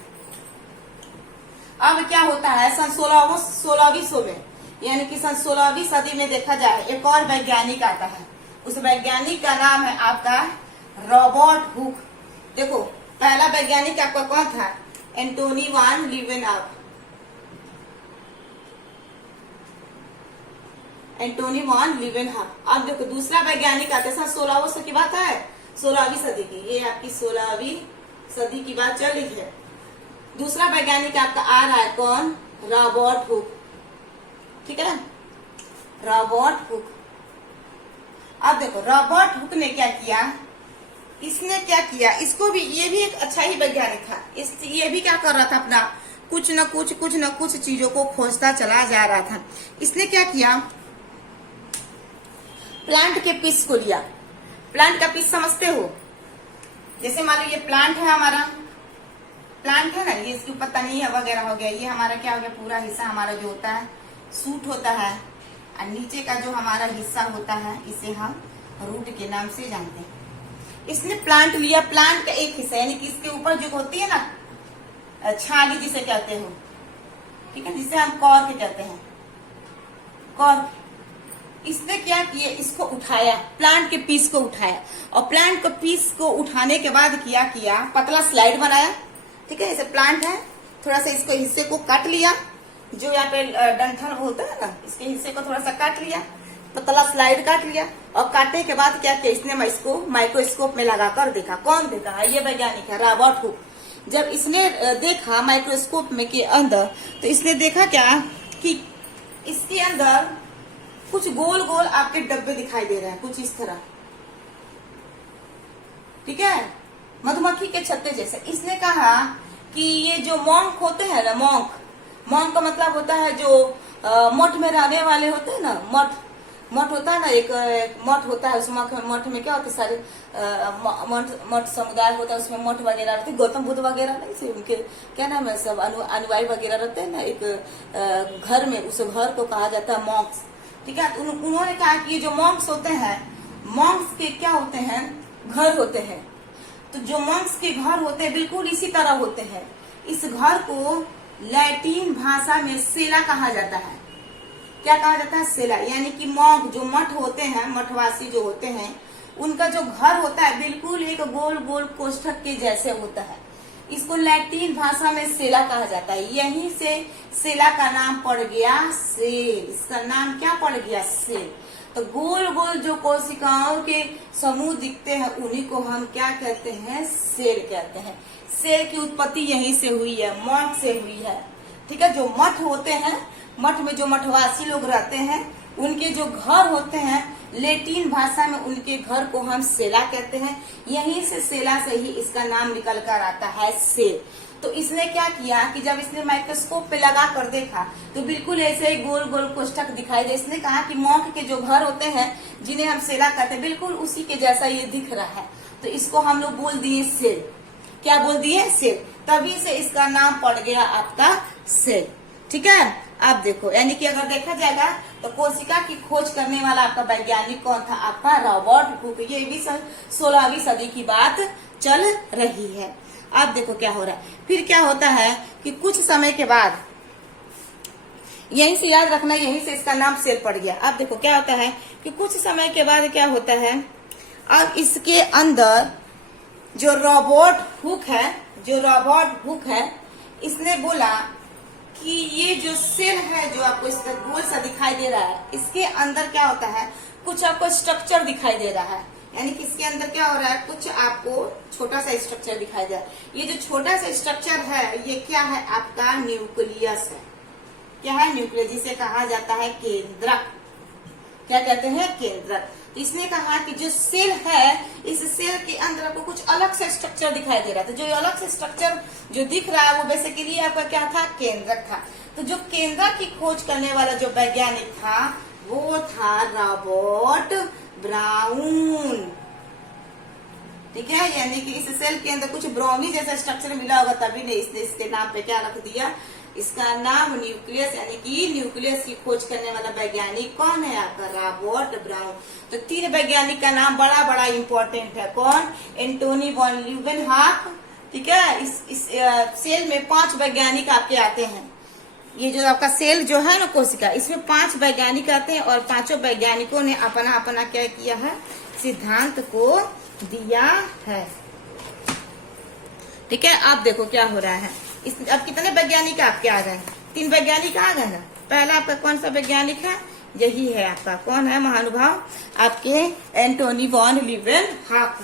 अब क्या होता है सन 16वीं सौ में, यानी कि सन 16वीं सदी में देखा जाए एक और वैज्ञानिक आता है। उस वैज्ञानिक का नाम है आपका रॉबर्ट हुक। देखो पहला वैज्ञानिक आपका कौन था? एंटोनी वान ल्यूवेनहॉक। अब देखो दूसरा वैज्ञानिक आता है सन 1600 की बात है, 16वीं सदी की। ये आपकी 16वीं सदी की बात चल रही है। दूसरा वैज्ञानिक आपका आ रहा है कौन? Robert Hooke. ठीक है, रॉबर्ट हुक। अब देखो रॉबर्ट हुक ने क्या किया? इसने क्या किया? इसको भी, ये भी एक अच्छा ही वैज्ञानिक था। ये भी क्या कर रहा था? अपना कुछ न कुछ चीजों को खोजता चला जा रहा था। इसने क्या किया? प्लांट के पीस को लिया। प्लांट का पीस समझते हो? जैसे मान लो ये प्लांट है, हमारा प्लांट है ना, ये इसके ऊपर तनी वगैरह हो गया। ये हमारा क्या हो गया? पूरा हिस्सा हमारा जो होता है सूट होता है, और नीचे का जो हमारा हिस्सा होता है इसे हम रूट के नाम से जानते हैं। इसने प्लांट लिया। प्लांट का एक हिस्सा, यानी कि इसके ऊपर जो होती है ना छाली जिसे कहते हो, ठीक है, जिसे हम कॉर्क कहते हैं, कॉर्क। इसने क्या किया? इसको उठाया, प्लांट के पीस को उठाया, और प्लांट के पीस को उठाने के बाद क्या किया? पतला स्लाइड बनाया। ठीक है, जैसे प्लांट है, थोड़ा सा इसको हिस्से को काट लिया, जो यहाँ पे डंठल होता है ना, इसके हिस्से को थोड़ा सा काट लिया, पतला स्लाइड काट लिया, और काटने के बाद क्या किया? इसने इसको माइक्रोस्कोप में लगाकर देखा। कौन देखा है? ये वैज्ञानिक है रॉबर्ट हुक। जब इसने देखा माइक्रोस्कोप में के अंदर, तो इसने देखा क्या कि इसके अंदर कुछ गोल गोल आपके डब्बे दिखाई दे रहे हैं, कुछ इस तरह। ठीक है, मधुमक्खी के छत्ते जैसे। इसने कहा कि ये जो मॉन्क होते हैं ना, मॉन्क का मतलब होता है जो मठ में रहने वाले होते हैं ना, मठ होता है ना, एक मठ होता है, उस मठ में क्या होता है, सारे मठ समुदाय होता है, उसमें मठ वगैरह रहते हैं, गौतम बुद्ध वगैरह नहीं से उनके क्या नाम है, सब अनुयायी वगैरह रहते हैं ना एक घर में, उस घर को कहा जाता है मॉन्क्स। ठीक है, तो उन्होंने कहा कि ये जो मॉन्क्स होते हैं, मॉन्क्स के क्या होते हैं, घर होते हैं। तो जो मॉन्क्स के घर होते हैं बिल्कुल इसी तरह होते हैं। इस घर को लैटिन भाषा में सेला कहा जाता है। क्या कहा जाता है, सेला। यानी कि मॉन्क जो मठ होते हैं, मठवासी जो होते हैं, उनका जो घर होता है बिल्कुल एक गोल गोल कोष्ठक के जैसे होता है। इसको लैटिन भाषा में सेला कहा जाता है। यहीं से सेला का नाम पड़ गया सेल। इसका नाम क्या पड़ गया, सेल। तो गोल गोल जो कोशिकाओं के समूह दिखते हैं उन्हीं को हम क्या कहते हैं, सेल कहते हैं। सेल की उत्पत्ति यहीं से हुई है, मठ से हुई है। ठीक है, जो मठ होते हैं, मठ में जो मठवासी लोग रहते हैं, उनके जो घर होते हैं, लैटिन भाषा में उनके घर को हम सेला कहते हैं। यहीं से सेला से ही इसका नाम निकल कर आता है, सेल। तो इसने क्या किया कि जब इसने माइक्रोस्कोप पे लगा कर देखा तो बिल्कुल ऐसे ही गोल गोल कोष्ठक दिखाई दे। इसने कहा कि मॉन्क के जो घर होते हैं, जिन्हें हम सेला कहते हैं, बिल्कुल उसी के जैसा ये दिख रहा है। तो इसको हम लोग बोल दिए सेल। क्या बोल दिए, सेल। तभी से इसका नाम पड़ गया आपका सेल। ठीक है, आप देखो, यानी कि अगर देखा जाएगा तो कोशिका की खोज करने वाला आपका वैज्ञानिक कौन था, आपका रॉबर्ट हुक। ये भी 16वीं सदी की बात चल रही है। आप देखो क्या हो रहा है। फिर क्या होता है कि कुछ समय के बाद, यहीं से याद रखना, यहीं से इसका नाम सेल पड़ गया। अब देखो क्या होता है कि कुछ समय के बाद क्या होता है, अब इसके अंदर जो रॉबर्ट हुक है, इसने बोला कि ये जो सेल है, जो आपको इसका गोल सा दिखाई दे रहा है, इसके अंदर क्या होता है, कुछ आपको स्ट्रक्चर दिखाई दे रहा है। यानी कि इसके अंदर क्या हो रहा है, कुछ आपको छोटा सा स्ट्रक्चर दिखाई दे रहा है। ये जो छोटा सा स्ट्रक्चर है, ये क्या है, आपका न्यूक्लियस है। क्या है, न्यूक्लियस, जिसे कहा जाता है केंद्रक। क्या कहते हैं, केंद्रक। तो इसने कहा कि जो सेल है, इस सेल के अंदर आपको कुछ अलग से स्ट्रक्चर दिखाई दे रहा था। जो अलग से स्ट्रक्चर जो दिख रहा है वो बेसिकली आपका क्या था, केंद्रक था। तो जो केंद्रक की खोज करने वाला जो वैज्ञानिक था, वो था रॉबर्ट ब्राउन। ठीक है, यानी कि इस सेल के अंदर कुछ ब्राउनी जैसा स्ट्रक्चर मिला होगा, तभी ने इसने इसके नाम पे क्या रख दिया, इसका नाम न्यूक्लियस। यानी कि न्यूक्लियस की खोज करने वाला वैज्ञानिक कौन है, आपका रॉबर्ट ब्राउन। तो 3 वैज्ञानिक का नाम बड़ा बड़ा इंपॉर्टेंट है। कौन, एंटोनी वॉन ल्यूवेनहॉक। ठीक है, इस सेल में 5 वैज्ञानिक आपके आते हैं। ये जो आपका सेल जो है ना, कोशिका, इसमें 5 वैज्ञानिक आते हैं और 5 वैज्ञानिकों ने अपना अपना क्या किया है, सिद्धांत को दिया है। ठीक है, आप देखो क्या हो रहा है। अब कितने वैज्ञानिक आपके आ गए, 3 वैज्ञानिक आ गए ना। पहला आपका कौन सा वैज्ञानिक है, यही है आपका, कौन है महानुभाव, आपके एंटोनी वॉन ल्यूवेनहॉक।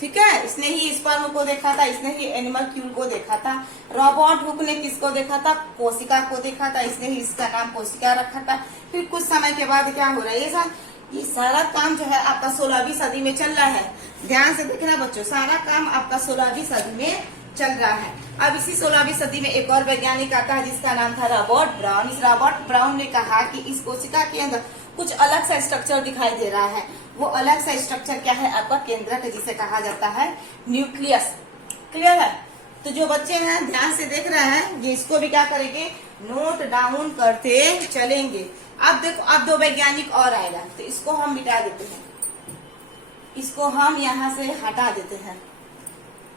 ठीक है, इसने ही स्पर्म को देखा था, इसने ही एनिमलक्यूल को देखा था। रॉबर्ट हुक ने किसको देखा था, कोशिका को देखा था, इसने ही इसका नाम कोशिका रखा था। फिर कुछ समय के बाद क्या हो रहा है, ये सारा काम जो है आपका 16वीं सदी में चल रहा है। ध्यान से देखना बच्चों, सारा काम आपका 16वीं सदी में चल रहा है। अब इसी 16वीं सदी में एक और वैज्ञानिक आता है जिसका नाम था रॉबर्ट ब्राउन। इस रॉबर्ट ब्राउन ने कहा कि इस कोशिका के अंदर कुछ अलग सा स्ट्रक्चर दिखाई दे रहा है। वो अलग सा स्ट्रक्चर क्या है, आपका केंद्रक, जिसे कहा जाता है न्यूक्लियस। क्लियर है। तो जो बच्चे हैं ध्यान से देख रहे हैं, ये इसको भी क्या करेंगे, नोट डाउन करते चलेंगे। अब देखो, अब 2 वैज्ञानिक और आएगा, तो इसको हम मिटा देते हैं, इसको हम यहाँ से हटा देते हैं।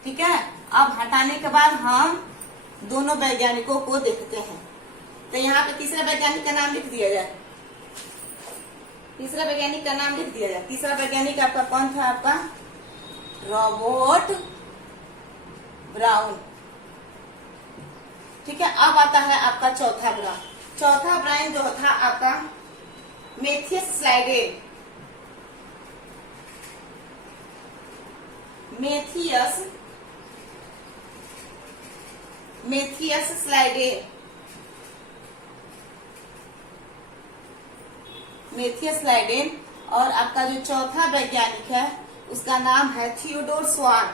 ठीक है, अब हटाने के बाद हम दोनों वैज्ञानिकों को देखते हैं। तो यहाँ पे तीसरा वैज्ञानिक का नाम लिख दिया जाए, तीसरा वैज्ञानिक का नाम लिख दिया जाए। तीसरा वैज्ञानिक आपका कौन था, आपका रॉबर्ट ब्राउन। ठीक है, अब आता है आपका चौथा ब्राउन। चौथा ब्राउन जो था आपका Matthias Schleiden. Matthias Schleiden, Matthias Schleiden. और आपका जो चौथा वैज्ञानिक है उसका नाम है थियोडोर स्वान।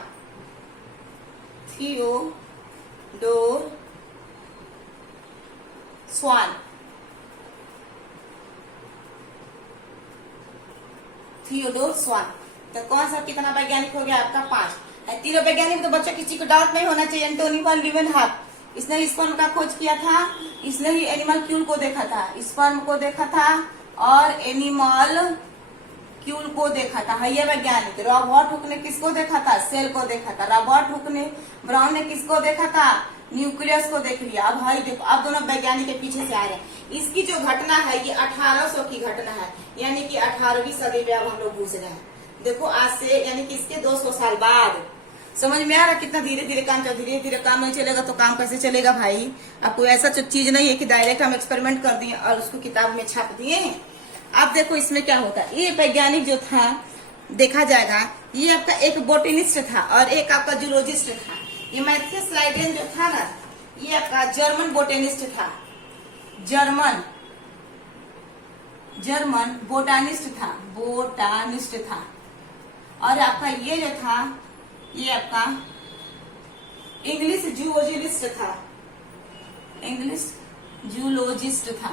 थियोडोर स्वान। थियोडोर स्वान। तो कौन सा कितना वैज्ञानिक हो गया आपका? 5। तीनों वैज्ञानिक तो बच्चों किसी को डाउट नहीं होना चाहिए। एंटोनी वैन लीवेनहॉक, इसने स्पर्म का खोज किया था, इसने ही एनिमल क्यूल को देखा था, स्पर्म को देखा था और एनिमल क्यूल को देखा था। है ये वैज्ञानिक। रॉबर्ट हुक ने किसको देखा था? सेल को देखा था। रॉबर्ट हुक ने ब्राउन ने किसको देखा था? न्यूक्लियस को देख लिया। अब भाई देखो, अब दोनों वैज्ञानिक के पीछे से आ रहे हैं। इसकी जो घटना है ये 1800 की घटना है, यानी कि 18वीं सदी में अब हम लोग घुस रहे हैं। देखो आज से यानी कि इसके 200 साल बाद। समझ में आ रहा कितना धीरे धीरे काम चल। धीरे धीरे काम नहीं चलेगा तो काम कैसे चलेगा भाई? अब कोई ऐसा चीज नहीं है कि डायरेक्ट हम एक्सपेरिमेंट कर दिए और उसको किताब में छाप दिए। अब देखो इसमें क्या होता है। ये वैज्ञानिक जो था देखा जाएगा, ये आपका एक बोटेनिस्ट था और एक आपका जूलॉजिस्ट था। ये मैथियस लाइडेन जो था ना, ये आपका जर्मन बोटेनिस्ट था। जर्मन बोटानिस्ट था। और आपका ये जो था, ये आपका इंग्लिश जूलॉजिस्ट था।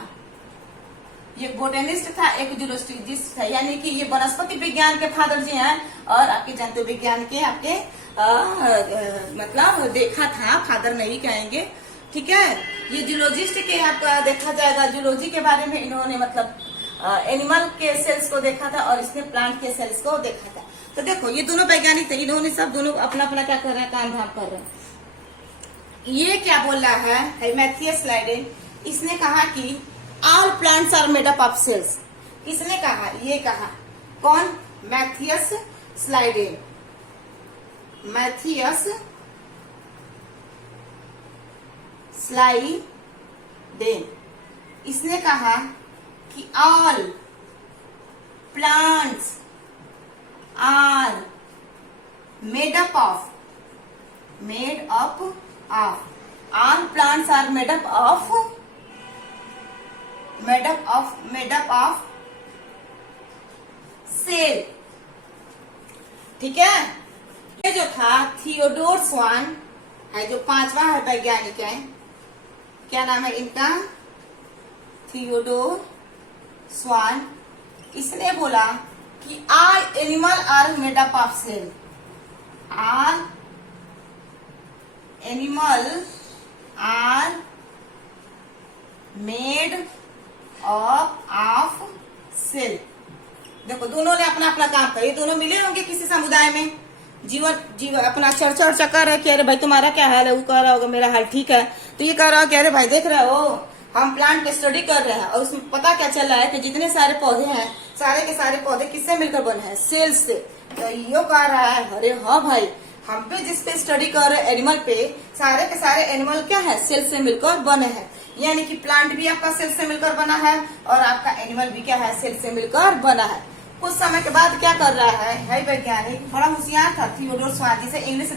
ये बोटेनिस्ट था, एक जूलॉजिस्ट था, यानी कि ये वनस्पति विज्ञान के फादर जी हैं और आपके जंतु विज्ञान के आपके मतलब देखा था, फादर नहीं कहेंगे, ठीक है। ये जूलॉजिस्ट के आपका देखा जाएगा, जूलॉजी के बारे में इन्होंने मतलब एनिमल के सेल्स को देखा था और इसने प्लांट के सेल्स को देखा था। तो देखो ये दोनों वैज्ञानिक थे, इन्होंने सब दोनों अपना अपना क्या कर रहे हैं, काम धाम कर रहे हैं। ये क्या बोल रहा है मैथियस लाइडेन, इसने कहा कि all plants are made up of cells. किसने कहा? ये कहा कौन? Matthias Schleiden. मैथियस स्लाइडेन इसने कहा कि all plants are made up of all plants are made up of cell, ठीक है। ये जो था थियोडोर स्वान है, जो 5वां है वैज्ञानिक है, क्या नाम है इनका? Theodor Schwann. इसने बोला कि all animal are made up of cell. All animal are made of cell. देखो दोनों ने अपना अपना काम किया। ये दोनों मिले होंगे किसी समुदाय में, जीवन अपना चर्चा उर्चा कर रहे कि अरे भाई तुम्हारा क्या हाल है, वो कह रहा होगा मेरा हाल ठीक है, तो ये कह रहा हो कि अरे भाई देख रहे हो हम प्लांट पे स्टडी कर रहे हैं और उसमें पता क्या चल रहा है कि जितने सारे पौधे हैं, सारे के सारे पौधे किससे मिलकर बने हैं? सेल से। तो यो कह रहा है अरे हाँ भाई, हम पे जिस पे स्टडी कर रहे हैं एनिमल पे, सारे के सारे एनिमल क्या है? सेल से मिलकर बने हैं। यानी कि प्लांट भी आपका सेल से मिलकर बना है और आपका एनिमल भी क्या है? सेल से मिलकर बना है। कुछ समय के बाद क्या कर रहा है वैज्ञानिक, बड़ा होशियार था थियोडोर स्वान, जिसे इंग्लिश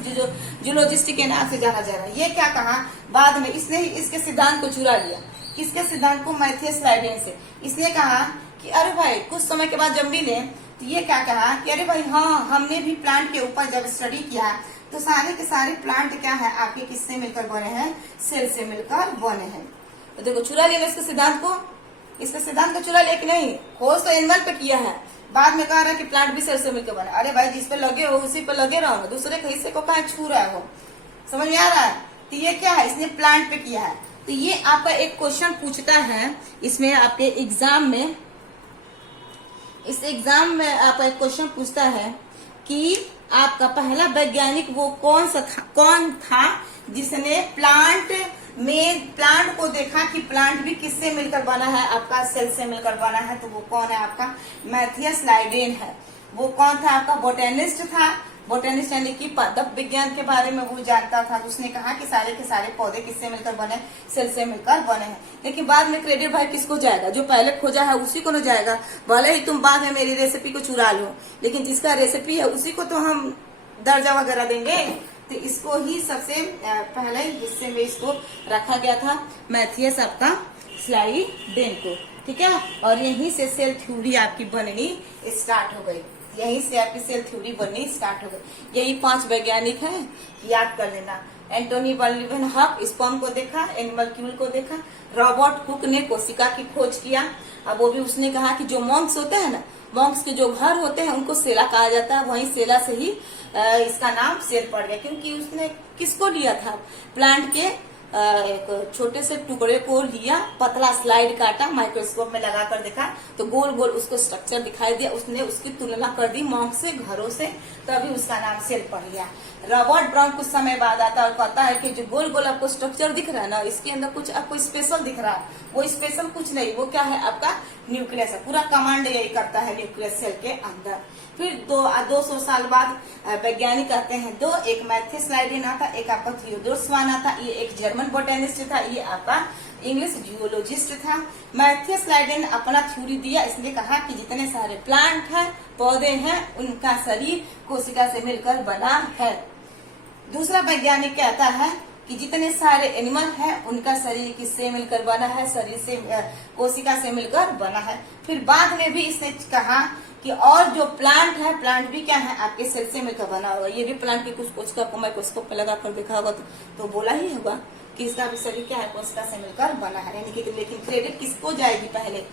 जूलॉजिस्ट के नाम से जाना जा रहा है। ये क्या कहा बाद में, इसने ही इसके सिद्धांत को चुरा लिया। किसके सिद्धांत को? मैथियस लाइडेन से। इसने कहा कि अरे भाई, कुछ समय के बाद जम्बी ने तो ये क्या कहा कि अरे भाई हाँ, हमने भी प्लांट के ऊपर जब स्टडी किया तो सारे के सारे प्लांट क्या है आपके किससे मिलकर बने हैं? सेल से मिलकर बने हैं। तो देखो चुरा लिया इसके सिद्धांत को, इसके सिद्धांत को चुरा लिया कि नहीं? खोज तो एनिमल पे किया है, बाद में कह रहा है कि प्लांट भी सेल से मिलकर बने। अरे भाई जिस पे लगे हो उसी पे लगे रहो ना, दूसरे के हिस्से को कहा छू रहे हो। समझ में आ रहा है? तो ये क्या है? इसने प्लांट पे किया है। तो ये आपका एक क्वेश्चन पूछता है इसमें आपके एग्जाम में, इस एग्जाम में आपका एक क्वेश्चन पूछता है कि आपका पहला वैज्ञानिक वो कौन था जिसने प्लांट को देखा कि प्लांट भी किससे मिलकर बना है? आपका सेल से मिलकर बना है। तो वो कौन है? आपका मैथियस लाइडेन है। वो कौन था? आपका बोटेनिस्ट था। बोटेनिस्ट यानी कि पादप विज्ञान के बारे में वो जानता था। उसने कहा कि सारे के सारे पौधे किससे मिलकर बने? सेल से मिलकर बने हैं। लेकिन बाद में क्रेडिट भाई किसको जाएगा? जो पहले खोजा है उसी को न जाएगा। भले ही तुम बाद में मेरी रेसिपी को चुरा लो, लेकिन जिसका रेसिपी है उसी को तो हम दर्जा वगैरह देंगे। तो इसको ही सबसे पहले हिस्से में इसको रखा गया था, मैथियस आपका स्लाइडेन को, ठीक है। और यहीं से सेल थ्योरी आपकी बननी स्टार्ट हो गई। यहीं से आपकी सेल थ्योरी बननी स्टार्ट हो गई। यही 5 वैज्ञानिक हैं, याद कर लेना। एंटोनी वैन लीeuwenhoek स्पर्म को देखा, एनिमलक्यूल को देखा। रॉबर्ट हुक ने कोशिका की खोज किया। अब वो भी उसने कहा कि जो मॉन्क्स होते हैं ना, मॉन्क्स के जो घर होते हैं उनको सेला कहा जाता है। वहीं सेला से ही इसका नाम सेल पड़ गया, क्योंकि उसने किसको लिया था, प्लांट के एक छोटे से टुकड़े को लिया, पतला स्लाइड काटा, माइक्रोस्कोप में लगाकर देखा तो गोल गोल उसको स्ट्रक्चर दिखाई दिया। उसने उसकी तुलना कर दी मॉन्क से, घरों से, तभी उसका नाम सेल पड़ गया। रॉबर्ट ब्राउन कुछ समय बाद आता है और कहता है कि जो गोल गोल आपको स्ट्रक्चर दिख रहा है ना, इसके अंदर कुछ आपको स्पेशल दिख रहा है। वो स्पेशल कुछ नहीं, वो क्या है, आपका न्यूक्लियस है। पूरा कमांड यही करता है न्यूक्लियस सेल के अंदर। फिर 200 साल बाद वैज्ञानिक आते हैं दो, एक मैथ्यूस लाइडेन आता, एक आपका थियोडोर स्वान आता। ये एक जर्मन बोटेनिस्ट था, ये आपका इंग्लिश जियोलॉजिस्ट था। मैथ्यूस लाइडेन अपना थ्योरी दिया। इसने कहा कि जितने सारे प्लांट हैं, पौधे हैं, उनका शरीर कोशिका से मिलकर बना है। दूसरा वैज्ञानिक कहता है कि जितने सारे एनिमल हैं, उनका शरीर किससे मिलकर बना है, शरीर से, कोशिका से मिलकर बना है। फिर बाद में भी इसने कहा कि और जो प्लांट है, प्लांट भी क्या है, आपके सेल से मिलकर बना होगा। ये भी प्लांट की कुछ कोशिका को माइक्रोस्कोप पे लगा कर देखा होगा तो बोला ही होगा कि इसका भी शरीर क्या है, कोशिका से मिलकर बना है। यानी कि लेकिन क्रेडिट किसको जाएगी, पहले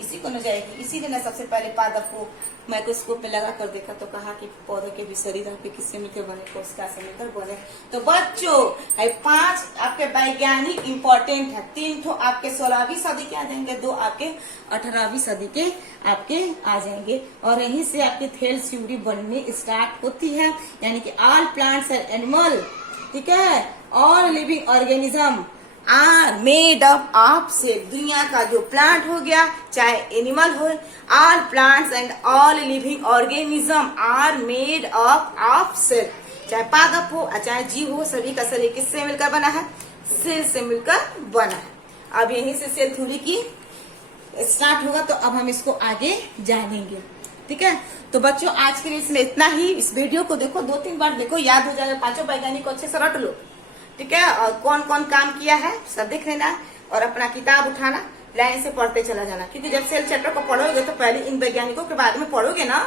इसी को न जाएगी। इसीलिए ना सबसे पहले पादप को माइक्रोस्कोप पे लगा कर देखा तो कहा कि पौधे के भी शरीर आपके किससे मिलकर बने, कोशिका से मिलकर बने। तो बच्चों 5 आपके वैज्ञानिक इंपॉर्टेंट है। 3 तो आपके 16वीं सदी के आ जाएंगे, 2 आपके 18वीं सदी के आपके आ जाएंगे। और यहीं से आपकी सेल थ्योरी बननी स्टार्ट होती है। यानी कि ऑल प्लांट्स एंड एनिमल, ठीक है, all living organism are made up of cell. दुनिया का जो प्लांट हो गया, चाहे एनिमल हो, all plants and all living organism are made up of cell. चाहे पादप हो चाहे जीव हो, सभी का शरीर किससे मिलकर बना है, सेल से मिलकर बना है। अब यहीं से सेल थ्योरी की स्टार्ट होगा, तो अब हम इसको आगे जानेंगे, ठीक है। तो बच्चों आज के लिए इसमें इतना ही। इस वीडियो को देखो, 2-3 बार देखो, याद हो जाएगा। 5 वैज्ञानिक को अच्छे से रट लो, ठीक है। और कौन कौन काम किया है सब देख लेना, और अपना किताब उठाना, लाइन से पढ़ते चला जाना। क्योंकि जब सेल चैप्टर को पढ़ोगे तो पहले इन वैज्ञानिकों के बारे में पढ़ोगे ना,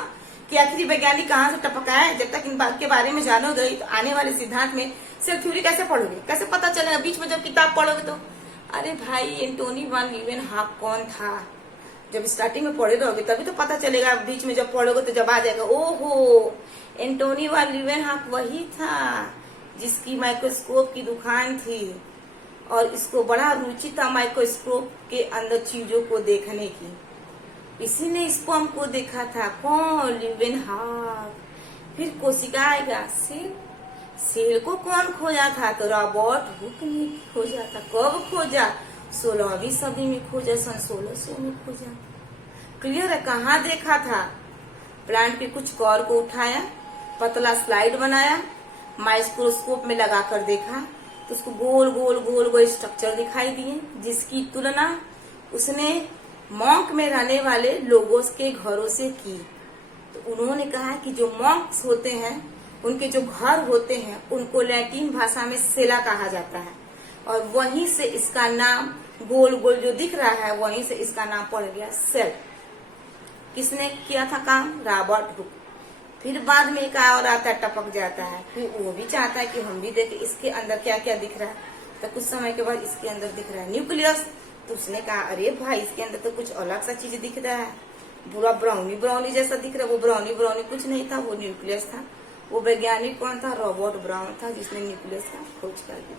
कि आखिर वैज्ञानिक कहाँ से टपका है। जब तक इन बात के बारे में जानोगे तो आने वाले सिद्धांत में सेल थ्योरी कैसे पढ़ोगे, कैसे पता चलेगा। बीच में जब किताब पढ़ोगे तो अरे भाई एंटोनी वैन लीeuwenhoek कौन था, जब स्टार्टिंग में पढ़े रहोगे तभी तो पता चलेगा। बीच में जब पढ़ोगे तो जब आ जाएगा, ओहो एंटोनी वैन लीeuwenhoek वही था जिसकी माइक्रोस्कोप की दुकान थी और इसको बड़ा रुचि था माइक्रोस्कोप के अंदर चीजों को देखने की। इसी ने स्पर्म को देखा था, कौन, लीeuwenhoek। फिर कोशिका आएगा, सेल। सेल को कौन खोजा था, तो रॉबर्ट हुक ने खोजा था। कब खोजा, 16वीं सदी में खोजा, सन 1600 में खोजा। क्लियर है, कहाँ देखा था, प्लांट के कुछ कोर को उठाया, पतला स्लाइड बनाया, माइक्रोस्कोप में लगाकर देखा तो उसको गोल गोल गोल गोल स्ट्रक्चर दिखाई दिए, जिसकी तुलना उसने मॉन्क में रहने वाले लोगों के घरों से की। तो उन्होंने कहा कि जो मॉन्क्स होते हैं, उनके जो घर होते हैं, उनको लैटिन भाषा में सेला कहा जाता है। और वहीं से इसका नाम, गोल गोल जो दिख रहा है, वहीं से इसका नाम पड़ गया सेल। किसने किया था काम, रॉबर्ट हुक। फिर बाद में एक और आता है, टपक जाता है, फिर वो भी चाहता है कि हम भी देखें इसके अंदर क्या क्या दिख रहा है। तो कुछ समय के बाद इसके अंदर दिख रहा है न्यूक्लियस। तो उसने कहा अरे भाई इसके अंदर तो कुछ अलग सा चीज दिख रहा है, पूरा ब्राउनी ब्राउनी जैसा दिख रहा है। वो ब्राउनी ब्राउनी कुछ नहीं था, वो न्यूक्लियस था। वो वैज्ञानिक कौन था, रॉबर्ट ब्राउन था, जिसने न्यूक्लियस का खोज कर दी।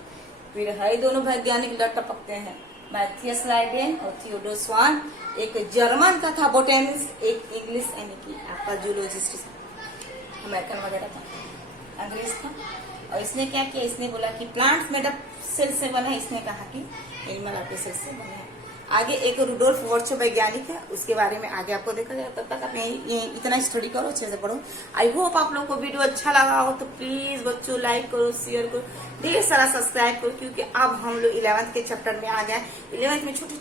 फिर है दोनों वैज्ञानिक टपकते हैं, मैथ्यूस लाइडेन और थियोडोर स्वान। एक जर्मन का था बोटेनिस्ट, एक इंग्लिश यानी कि आपका जूलॉजिस्ट था, अमेरिकन वगैरह था, अंग्रेज था। और इसने क्या किया, इसने बोला कि प्लांट मेड अप सेल से बना है, इसने कहा कि एनिमल आपके सेल से बना है। आगे एक रुडोल्फ वर्चो वैज्ञानिक है, उसके बारे में आगे आपको देखा जाएगा। तब तक आप ये इतना स्टडी करो, अच्छे से पढ़ो। आई होप आप लोगों को वीडियो अच्छा लगा हो, तो प्लीज बच्चों लाइक करो, शेयर करो, ढेर सारा सब्सक्राइब करो। क्योंकि अब हम लोग 11th के चैप्टर में आ गए। 11th में छोटी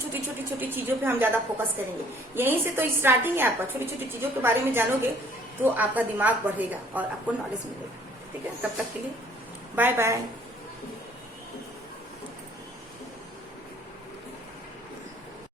छोटी चीजों पे हम ज्यादा फोकस करेंगे। यहीं से तो स्टार्टिंग है आपका। छोटी छोटी चीजों के बारे में जानोगे तो आपका दिमाग बढ़ेगा और आपको नॉलेज मिलेगा, ठीक है। तब तक के लिए बाय बाय।